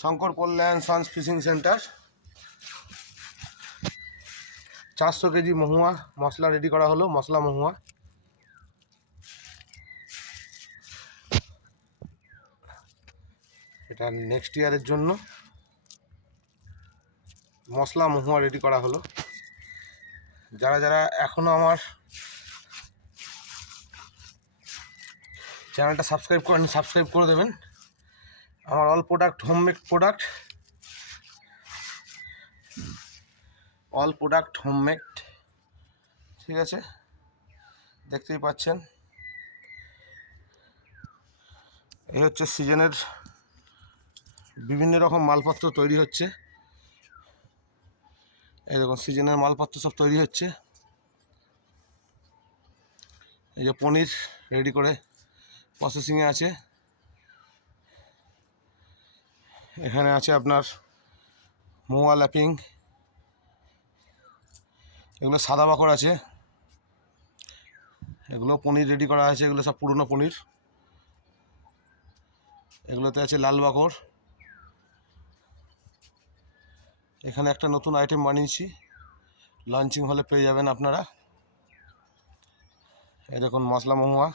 শঙ্কর কল্যাণ sons fishing centre. 400 KG মহুয়া মশলা ready করা হলো, মশলা মহুয়া। এটা নেক্সট ইয়ারের জন্য মশলা মহুয়া রেডি করা হলো। যারা যারা এখনও আমার চ্যানেলটা সাবস্ক্রাইব করেন, সাবস্ক্রাইব করে দেবেন। আমার all product homemade product, all product homemade. ঠিক আছে, দেখতেই পাচ্ছেন এই হচ্ছে সিজনের বিভিন্ন রকম মালপত্র তৈরি হচ্ছে। এই দেখুন সিজনের মালপত্র সব তৈরি হচ্ছে। এই যে পনির রেডি করে প্রসেসিংয়ে আছে। এখানে আছে আপনার মোয়া ল্যাপিং, এগুলো সাদা বাকর আছে, এগুলো পনির রেডি করা আছে। এগুলো সব পুরনো পনির। এগুলোতে আছে লাল বাকর। এখানে একটা নতুন আইটেম বানিয়েছি, লঞ্চিং হলে পেয়ে যাবেন আপনারা। এই দেখুন মশলা মহুয়া,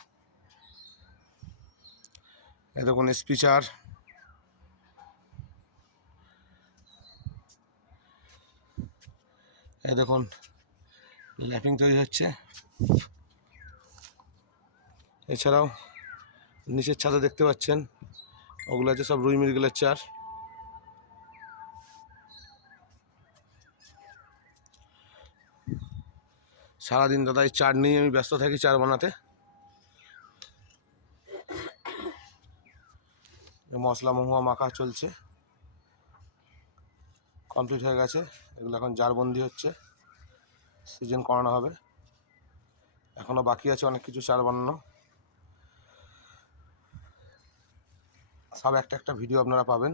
এই দেখুন স্পিচার, এই দেখুন ল্যাপিং তৈরি হচ্ছে। এছাড়াও নিচের ছাদে দেখতে পাচ্ছেন ওগুলো আছে সব রুই মৃগেলের চার। সারাদিন দাদা এই চার নিয়ে আমি ব্যস্ত থাকি, চার বানাতে। মশলা মহুয়া মাখা চলছে, কমপ্লিট হয়ে গেছে। এগুলো এখন জারবন্দি হচ্ছে, সিজন করানো হবে। এখনও বাকি আছে অনেক কিছু চার বানানো। সব একটা একটা ভিডিও আপনারা পাবেন।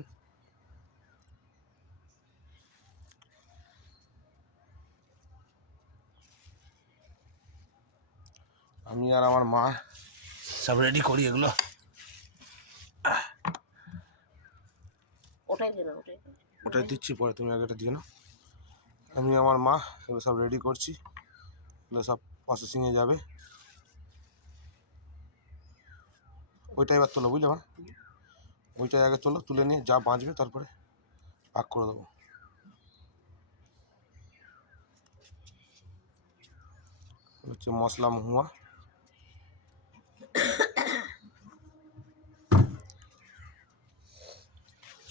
আমি আর আমার মা সব রেডি করি এগুলো। ওটাই দিচ্ছি পরে, তুমি আগে এটা দিও না। আমি আমার মা এগুলো সব রেডি করছি, এগুলো সব প্রসেসিংয়ে যাবে। ওইটাই এবার তোলো, বুঝলে মা? ওইটাই আগে তোলো, তুলে নিয়ে যা বাঁচবে তারপরে ভাগ করে দেবো। হচ্ছে মশলা মহুয়া।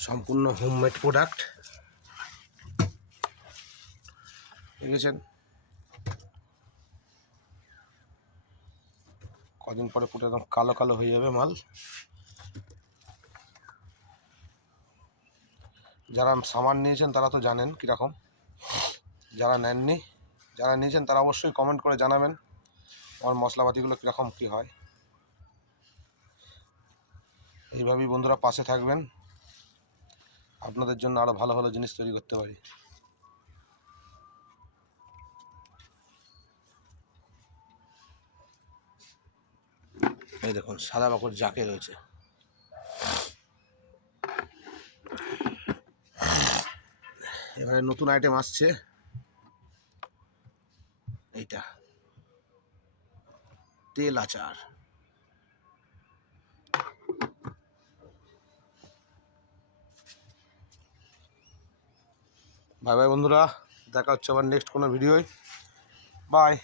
সম্পূর্ণ হোমমেড প্রোডাক্ট, দেখেছেন? কদিন পরে পুরো একদম কালো কালো হয়ে যাবে মাল। যারা সামান নিয়েছেন তারা তো জানেন কীরকম, যারা নেননি, যারা নিয়েছেন তারা অবশ্যই কমেন্ট করে জানাবেন আমার মশলাপাতিগুলো কীরকম কী হয়। এইভাবেই বন্ধুরা পাশে থাকবেন, আপনাদের জন্য আরও ভালো ভালো জিনিস তৈরি করতে পারি। এই দেখুন সাদা বাকর জাকে রয়েছে। এবারে নতুন আইটেম আসছে, এইটা তেল আচার। বাই বাই বন্ধুরা, দেখা হচ্ছে আবার নেক্সট কোনো ভিডিওয়। বাই।